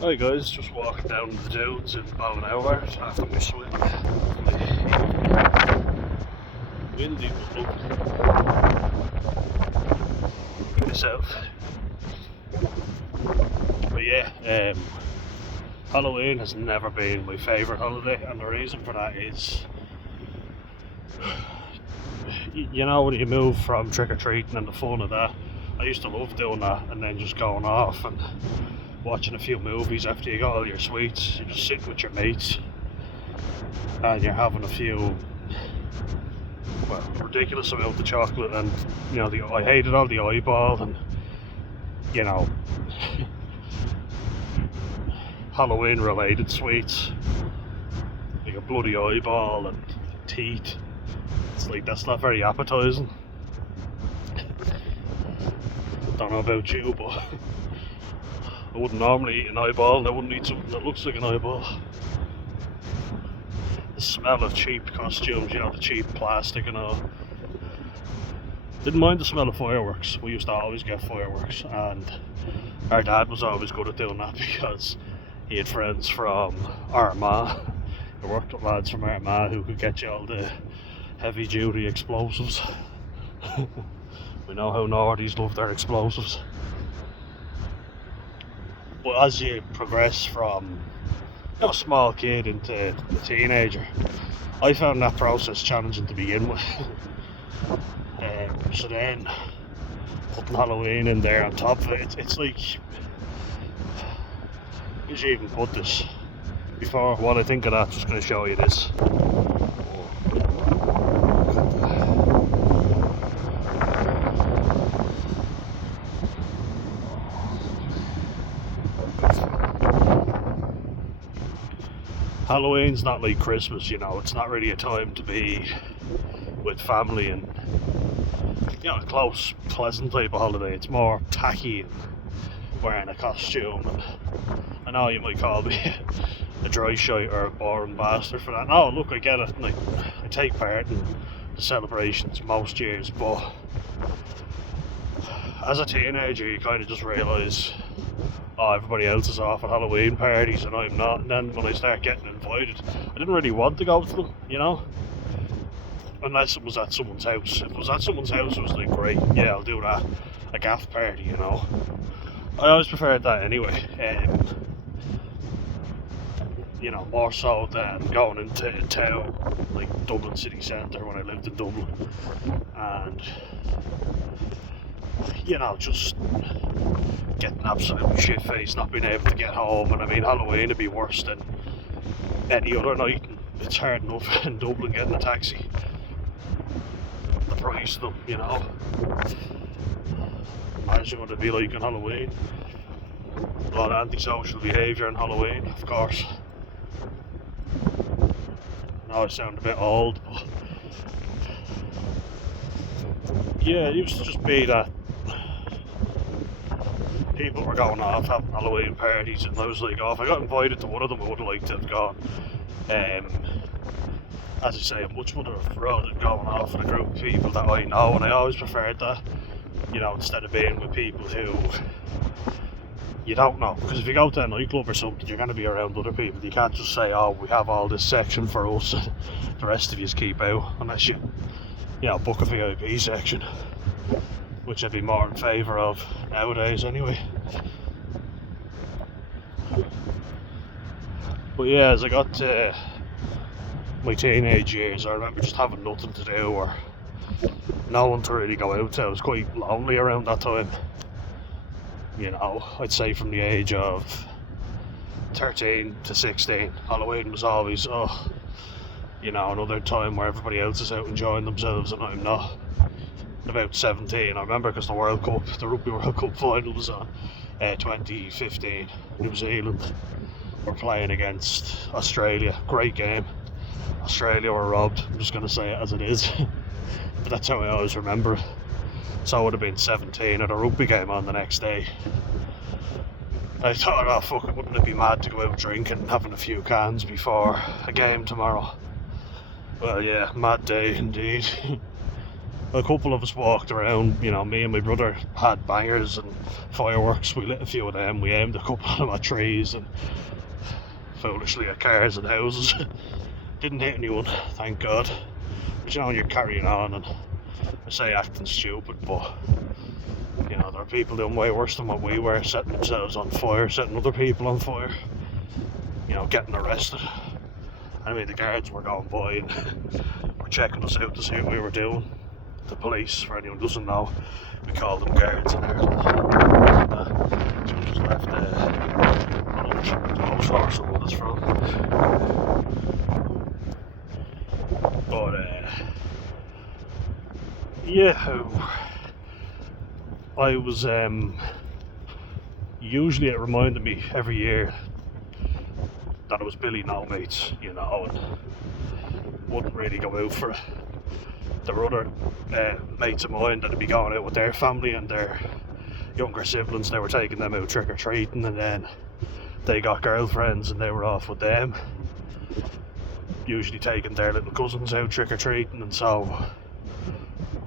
Hi guys, just walking down the dunes in Ballinowar after my swim. Windy but lovely. Myself. But yeah, Halloween has never been my favourite holiday, and the reason for that is, you know, when you move from trick-or-treating and the fun of that, I used to love doing that, and then just going off and watching a few movies after you got all your sweets. You're just sitting with your mates and you're having a few, well, ridiculous amount of chocolate, and you know, I hated all the eyeball and, you know, Halloween related sweets, like a bloody eyeball and teeth. It's like, that's not very appetizing. Don't know about you, but I wouldn't normally eat an eyeball, and I wouldn't eat something that looks like an eyeball. The smell of cheap costumes, you know, the cheap plastic and all. Didn't mind the smell of fireworks. We used to always get fireworks, and our dad was always good at doing that because he had friends from Armagh. He worked with lads from Armagh who could get you all the heavy duty explosives. We know how Nordies love their explosives. But as you progress from, you know, a small kid into a teenager, I found that process challenging to begin with. So then putting Halloween in there on top of it, it's like, how did you even put this? Before what I think of that, just going to show you this. Halloween's not like Christmas, you know, it's not really a time to be with family and, you know, a close, pleasant type of holiday. It's more tacky and wearing a costume, and I know you might call me a dry shite or a boring bastard for that. No, look, I get it. Like, I take part in the celebrations most years, but as a teenager you kind of just realise, oh, everybody else is off at Halloween parties and I'm not. And then when I start getting invited, I didn't really want to go to them, you know, unless it was at someone's house. If it was at someone's house, it was like, great, yeah, I'll do that, a gaff party, you know. I always preferred that anyway, you know, more so than going into a town like Dublin City Centre when I lived in Dublin, and, you know, just getting absolutely shit-faced, not being able to get home. And I mean, Halloween would be worse than any other night, and it's hard enough in Dublin getting a taxi. The price of them, you know. Imagine what it'd be like on Halloween. A lot of antisocial behaviour on Halloween, of course. I know I sound a bit old, but yeah, it used to just be that people were going off having Halloween parties, and I was like, oh, if I got invited to one of them, I would have liked to have gone. As I say, I much would have rather going off with a group of people that I know, and I always preferred that, you know, instead of being with people who you don't know. Because if you go to a nightclub or something, you're going to be around other people. You can't just say, oh, we have all this section for us, and the rest of you keep out, unless you know, book a VIP section, which I'd be more in favour of nowadays anyway. But yeah, as I got to my teenage years, I remember just having nothing to do or no one to really go out to. I was quite lonely around that time. You know, I'd say from the age of 13 to 16, Halloween was always, oh, you know, another time where everybody else is out enjoying themselves and I'm not. About 17, I remember, because the Rugby World Cup final was on 2015, New Zealand were playing against Australia. Great game. Australia were robbed, I'm just going to say it as it is. But that's how I always remember it. So I would have been 17 at a rugby game on the next day. I thought, oh fuck it, wouldn't it be mad to go out drinking and having a few cans before a game tomorrow? Well yeah, mad day indeed. A couple of us walked around, you know, me and my brother had bangers and fireworks. We lit a few of them, we aimed a couple of them at trees and foolishly at cars and houses. Didn't hit anyone, thank God. But you know, when you're carrying on, and I say acting stupid, but you know, there are people doing way worse than what we were, setting themselves on fire, setting other people on fire, you know, getting arrested. Anyway, the guards were going by and were checking us out to see what we were doing. The police, for anyone who doesn't know, we call them guards in Ireland. So we just left the post office where it's from. But yeah, I was usually it reminded me every year that it was Billy No Mates, you know, and wouldn't really go out for it. There were other mates of mine that would be going out with their family and their younger siblings. They were taking them out trick-or-treating, and then they got girlfriends and they were off with them, usually taking their little cousins out trick-or-treating. And so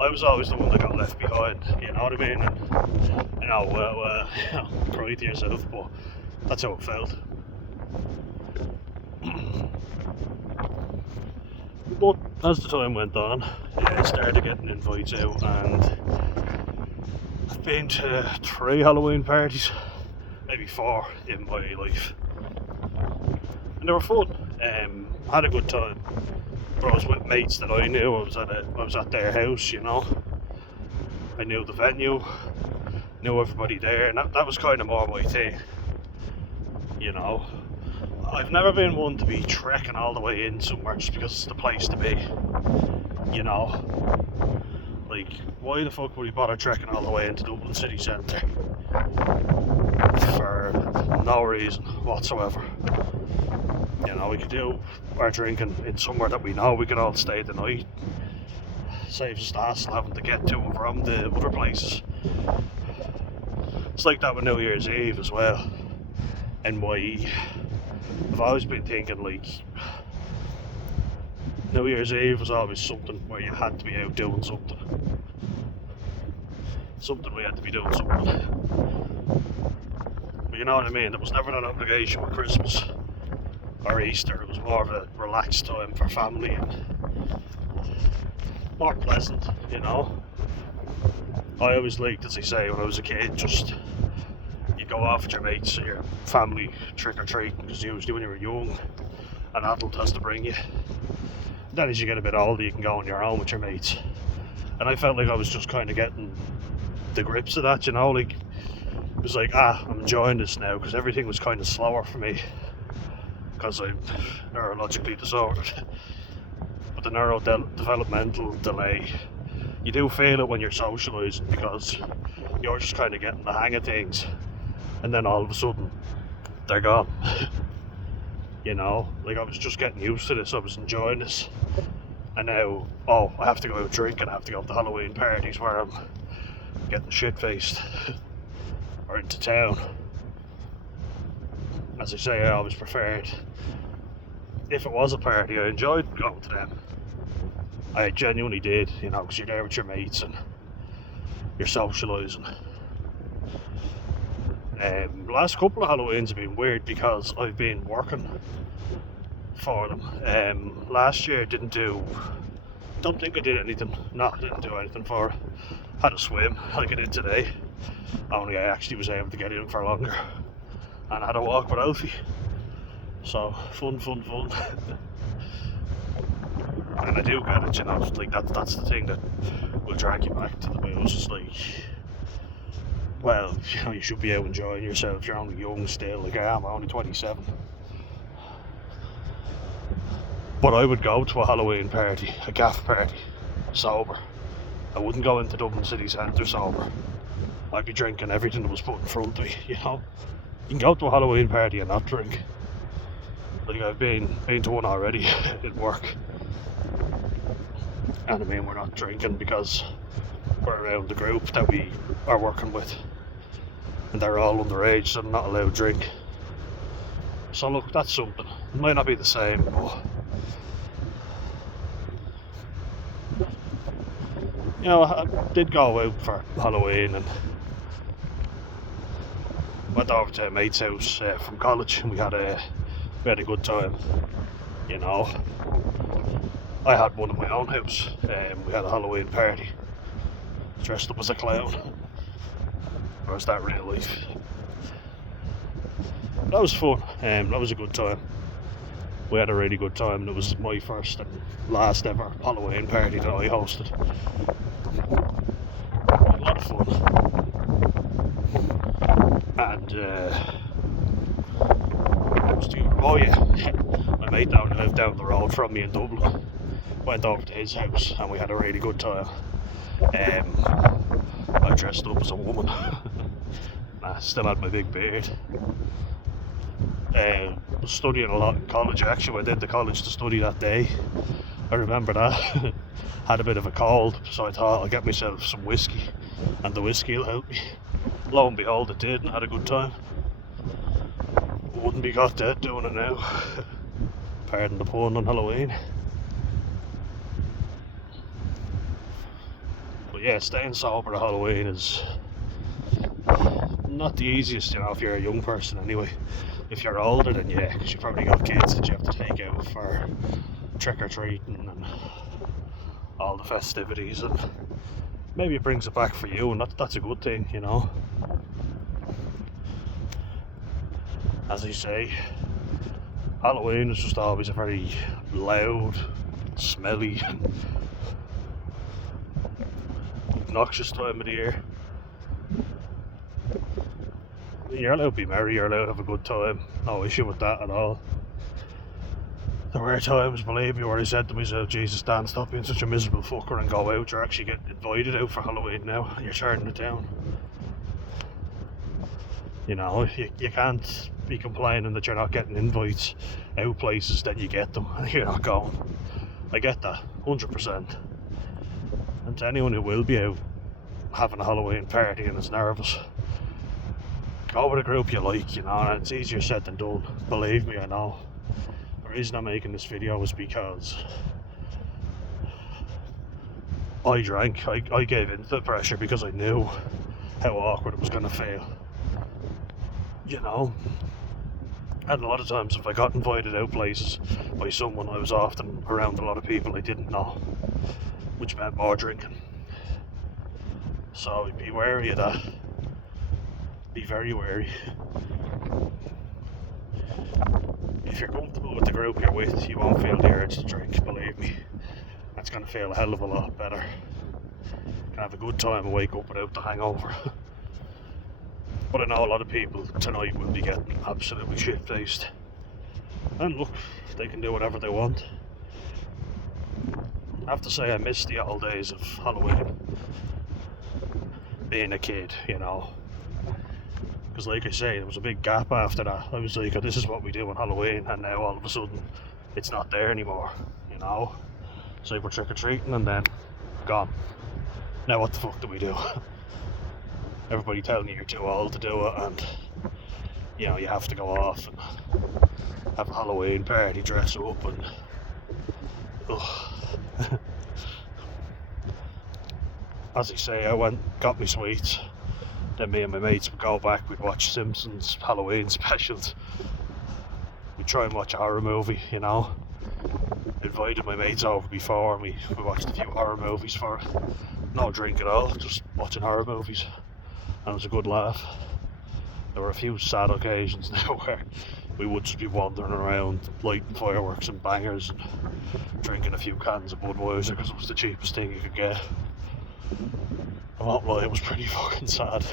I was always the one that got left behind, you know what I mean? And, you know, cry to yourself, but that's how it felt. But as the time went on, I started getting invites out, and I've been to 3 Halloween parties, maybe 4 in my life, and they were fun. I had a good time, but I was with mates that I knew. I was at their house, you know. I knew the venue, knew everybody there, and that was kind of more my thing, you know. I've never been one to be trekking all the way in somewhere just because it's the place to be, you know. Like, why the fuck would we bother trekking all the way into Dublin City Centre for no reason whatsoever? You know, we could do our drinking in somewhere that we know we could all stay the night. Saves us the hassle having to get to and from the other places. It's like that with New Year's Eve as well. NYE. I've always been thinking, like, New Year's Eve was always something where you had to be out doing something. We had to be doing something. But you know what I mean? There was never an obligation with Christmas or Easter. It was more of a relaxed time for family and more pleasant, you know. I always liked, as I say, when I was a kid, just you'd go off with your mates or your family trick-or-treating, because usually when you were young, an adult has to bring you. Then as you get a bit older, you can go on your own with your mates. And I felt like I was just kind of getting the grips of that, you know, like, it was like, I'm enjoying this now, because everything was kind of slower for me, because I'm neurologically disordered. But the neurodevelopmental delay, you do feel it when you're socialising, because you're just kind of getting the hang of things, and then all of a sudden they're gone. You know, like, I was just getting used to this, I was enjoying this, and now, I have to go out drinking, I have to go to Halloween parties where I'm getting shit-faced, or into town. As I say, I always preferred, if it was a party, I enjoyed going to them. I genuinely did, you know, because you're there with your mates and you're socialising. The last couple of Halloweens have been weird because I've been working for them. Last year don't think I did anything. No, I didn't do anything for it. Had a swim like I did today, only I actually was able to get in for longer, and I had a walk with Alfie. So fun. And I do get it, you know, like that's the thing that will drag you back to the booze. It's like, well, you know, you should be out enjoying yourself. You're only young still, like I am. I'm only 27. But I would go to a Halloween party, a gaff party, sober. I wouldn't go into Dublin City Centre sober. I'd be drinking everything that was put in front of me, you know. You can go to a Halloween party and not drink. Like, I've been to one already at work. And I mean, we're not drinking because we're around the group that we are working with, and they're all underage, so they're not allowed to drink. So look, that's something. It might not be the same, but I did go out for Halloween and went over to a mate's house from college, and we had a good time. You know, I had one in my own house. We had a Halloween party, dressed up as a clown. Or was that real life? That was fun. That was a good time. We had a really good time. It was my first and last ever Halloween party that I hosted. A lot of fun. And my mate down lived down the road from me in Dublin. Went over to his house and we had a really good time. I dressed up as a woman. I still had my big beard. Was studying a lot in college. I actually went into college to study that day. I remember that. Had a bit of a cold, so I thought I'll get myself some whiskey and the whiskey will help me. Lo and behold, it did, and I had a good time. Wouldn't be got dead doing it now. Pardon the pun on Halloween. But yeah, staying sober at Halloween is not the easiest, if you're a young person anyway. If you're older, then yeah, because you've probably got kids that you have to take out for trick-or-treating and all the festivities, and maybe it brings it back for you, and that's a good thing, As I say, Halloween is just always a very loud, smelly, obnoxious time of the year. You're allowed to be merry, you're allowed to have a good time, no issue with that at all. There were times, believe me, where I said to myself, Jesus, Dan, stop being such a miserable fucker and go out. You're actually getting invited out for Halloween now, and you're turning it down. You can't be complaining that you're not getting invites out places, then you get them and you're not going. I get that, 100%. And to anyone who will be out having a Halloween party and is nervous, go with a group you like, and it's easier said than done. Believe me, I know. The reason I'm making this video is because I drank. I gave in to the pressure because I knew how awkward it was going to feel. And a lot of times if I got invited out places by someone, I was often around a lot of people I didn't know, which meant more drinking. So be wary of that. Be very wary. If you're comfortable with the group you're with, you won't feel the urge to drink, believe me. That's going to feel a hell of a lot better. You can have a good time and wake up without the hangover. But I know a lot of people tonight will be getting absolutely shit-faced. And look, they can do whatever they want. I have to say I miss the old days of Halloween. Being a kid, Because like I say, there was a big gap after that. I was like, this is what we do on Halloween, and now all of a sudden it's not there anymore, It's like we're trick-or-treating and then gone. Now what the fuck do we do? Everybody telling you you're too old to do it, and you have to go off and have a Halloween party, dress up, and as I say, I got me sweets. Then me and my mates would go back, we'd watch Simpsons Halloween Specials. We'd try and watch a horror movie, Invited my mates over before, and we watched a few horror movies for no drink at all, just watching horror movies. And it was a good laugh. There were a few sad occasions now where we would just be wandering around, lighting fireworks and bangers and drinking a few cans of Budweiser because it was the cheapest thing you could get. I won't lie, it was pretty fucking sad.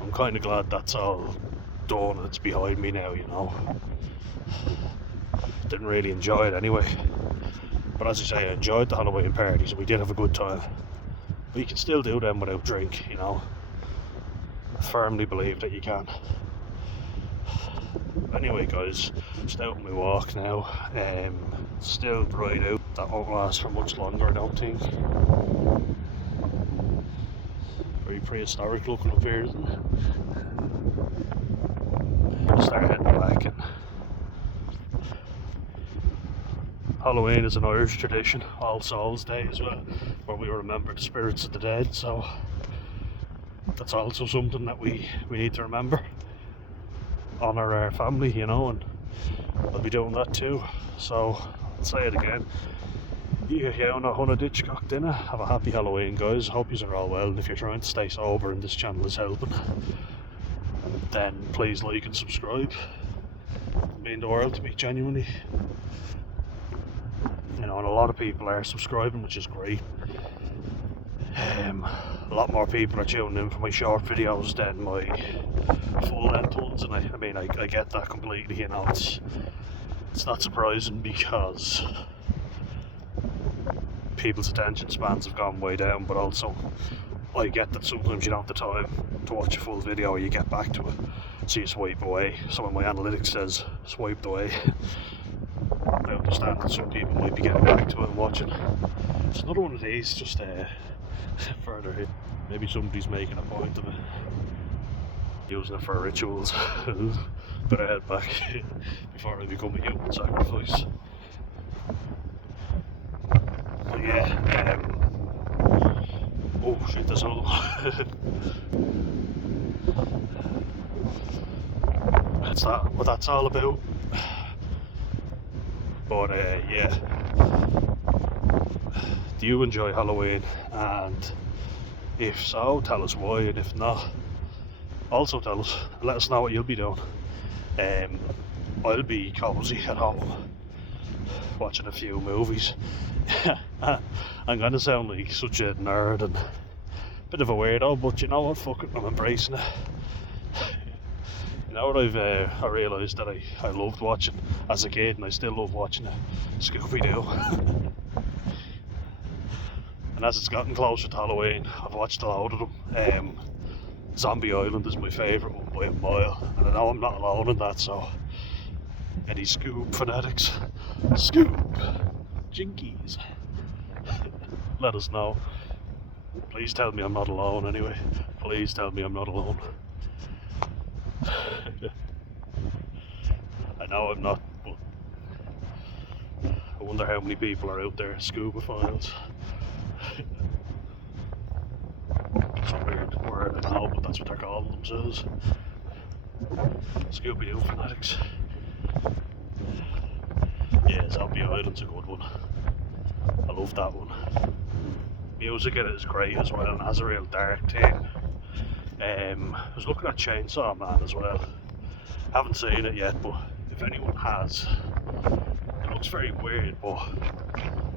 I'm kind of glad that's all done and it's behind me now, Didn't really enjoy it anyway. But as I say, I enjoyed the Halloween parties and we did have a good time. But you can still do them without drink, I firmly believe that you can. Anyway guys, just out on my walk now. Still dried out. That won't last for much longer, I don't think. Very prehistoric looking up here, isn't it? I'll start heading back, and Halloween is an Irish tradition, All Souls Day as well, where we remember the spirits of the dead, so that's also something that we need to remember. Honour our family, you know, and I'll be doing that too. So I'll say it again. On a Hunna Ditchcock dinner. Have a happy Halloween, guys. Hope you are all well, and if you're trying to stay sober and this channel is helping, then please like and subscribe. It means the world to me, genuinely. You know, and a lot of people are subscribing, which is great. A lot more people are tuning in for my short videos than my full length ones, and I mean I get that completely, you know. It's not surprising because people's attention spans have gone way down, but also I get that sometimes you don't have the time to watch a full video or you get back to it, so you swipe away. So when my analytics says swiped away, I understand that some people might be getting back to it and watching. It's another one of these, just further here. Maybe somebody's making a point of it, using it for rituals. Better head back before I become a human sacrifice. But yeah, oh shit, there's another one. That's what that's all about. But yeah, do you enjoy Halloween? And if so, tell us why, and if not, also tell us, let us know what you'll be doing. I'll be cozy at home watching a few movies. I'm gonna sound like such a nerd and a bit of a weirdo, but you know what, fuck it, I'm embracing it. You know what, I realised that I loved watching as a kid, and I still love watching it, Scooby-Doo. And as it's gotten closer to Halloween, I've watched a load of them. Zombie Island is my favourite one by a mile, and I know I'm not alone in that, so any Scoob fanatics, Scoob, Jinkies, let us know. Please tell me I'm not alone anyway. Please tell me I'm not alone. I know I'm not, but I wonder how many people are out there, Scoobophiles. It's a weird word, I know, but that's what they're calling themselves. Scooby-Doo fanatics. Yeah, Zombie Island's a good one. I love that one. Music in it is great as well, and has a real dark thing. I was looking at Chainsaw Man as well. Haven't seen it yet, but if anyone has, it looks very weird, but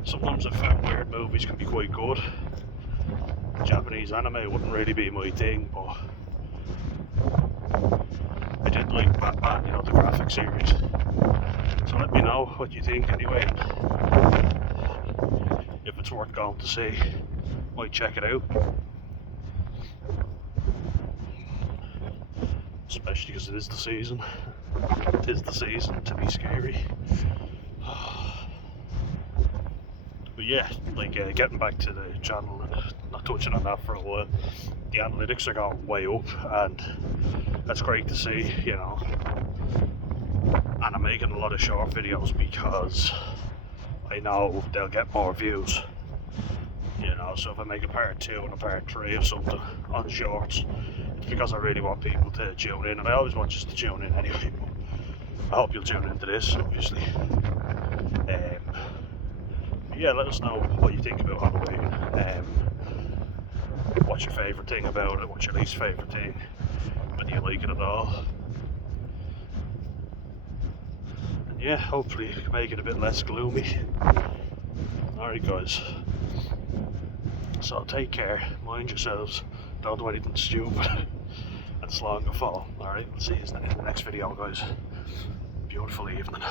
sometimes I find weird movies can be quite good. Japanese anime wouldn't really be my thing, but I did like Batman, you know, the graphic series. So let me know what you think anyway. If it's worth going to see, might check it out. Especially because it is the season. It is the season to be scary. But yeah, like getting back to the channel and not touching on that for a while, the analytics are going way up, and that's great to see, you know. And I'm making a lot of short videos because I know they'll get more views, you know. So if I make a part 2 and a part 3 of something on shorts, it's because I really want people to tune in, and I always want you to tune in anyway. I hope you'll tune into this, obviously. Yeah, let us know what you think about Halloween. What's your favourite thing about it? What's your least favourite thing? Whether you like it at all. And yeah, hopefully you can make it a bit less gloomy. Alright guys, so take care, mind yourselves, don't do anything stupid, and slán go fóill. Alright, we'll see you in the next video, guys. Beautiful evening.